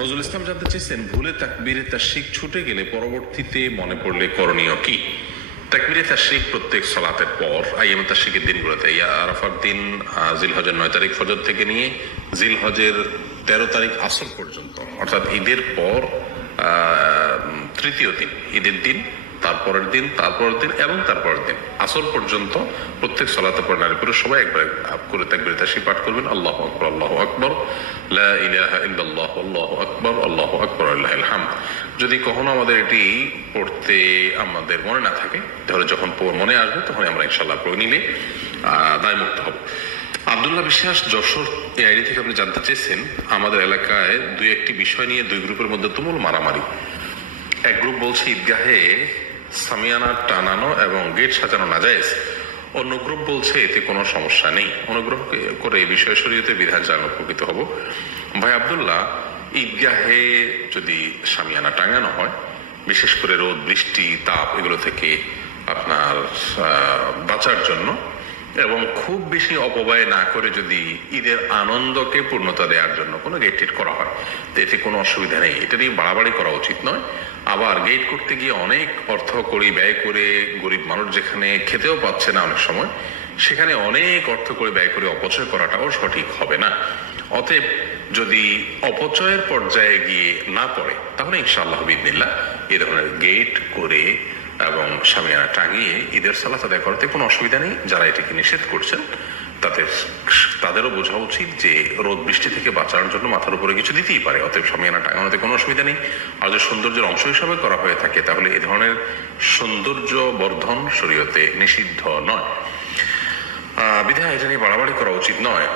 নজরুল ইসলাম জানতে চেয়েছেন, ভুলে তাকবীরে তাশরিক ছুটে গেলে পরবর্তীতে মনে পড়লে করণীয় কি? তাকবীরে তাশরিক প্রত্যেক সালাতের পর আইয়ামে তাশরিকের দিনগুলোতে, আরাফার দিন জিলহজের 9 তারিখ ফজর থেকে নিয়ে জিলহজের 13 তারিখ আসর পর্যন্ত, অর্থাৎ ঈদের পর তৃতীয় দিন, ঈদের দিন, তারপরের দিন, তারপরের দিন এবং তারপরের দিন আসর পর্যন্ত প্রত্যেক সালাতে পর নারী পুরুষ সবাই একবার করে তাকবীরে তাশরিক পাঠ করবেন। আল্লাহু আকবার, আল্লাহু আকবার, লা ইলাহা ইল্লাল্লাহ, আল্লাহু আকবার, আল্লাহু আকবার, আল্লাহুল হামদ। যদি কখনো আমাদের এটি পড়তে আমাদের মনে না থাকে, তাহলে যখন মনে আসবে তখন আমরা ইনশাআল্লাহ পড়ে নিলে দায়মুক্ত হব। আব্দুল্লাহ বিশ্বাস, যশোর, এই আইডি থেকে আপনি জানতে চেয়েছেন, আমাদের এলাকায় দুই একটি বিষয় নিয়ে দুই গ্রুপের মধ্যে তুমুল মারামারি। এক গ্রুপ বলছে ঈদগাহে সামিয়ানা টানানো এবং গেট সাজানো নাজায়েজ, অন্য গ্রুপ বলছে এতে কোনো সমস্যা নেই। অনুগ্রহ করে এই বিষয়ে শরীয়তে বিধান জানানো উপকৃত হব। ভাই আব্দুল্লাহ, ঈদগাহে যদি সামিয়ানা টাঙানো হয়, বিশেষ করে রোদ, বৃষ্টি, তাপ এগুলো থেকে আপনার বাঁচার জন্য এবং খুব বেশি অপব্যয় না করে যদি ঈদের আনন্দকে পূর্ণতা দেওয়ার জন্য কোনো গেট টেট করা হয়, তো এতে কোনো অসুবিধা নেই। এটা নিয়ে বাড়াবাড়ি করা উচিত নয়। আবার গেট করতে গিয়ে অনেক অর্থ করি ব্যয় করে, গরিব মানুষ যেখানে খেতেও পাচ্ছে না অনেক সময়, সেখানে অনেক অর্থ করে ব্যয় করে অপচয় করাটাও সঠিক হবে না। অতএব যদি অপচয়ের পর্যায়ে গিয়ে না পড়ে, তাহলে ইনশাআল্লাহ বিদিনিল্লাহ এ ধরনের গেট করে এবং সামিয়ানা টাঙিয়ে ঈদের সালাত আদায় করতে কোনো অসুবিধা নেই। যারা এটিকে নিষেধ করছেন তাদেরও বোঝা উচিত যে রোদ বৃষ্টি থেকে বাঁচানোর জন্য মাথার উপরে কিছু দিতেই পারে, অতএব সামিয়ানা টাঙানোতে কোনো অসুবিধা নেই। আর যদি সৌন্দর্যের অংশ হিসাবে করা হয়ে থাকে, তাহলে এ ধরনের সৌন্দর্য বর্ধন শরীয়তে নিষিদ্ধ নয়, বিধায় এটা নিয়ে বাড়াবাড়ি করা উচিত নয়।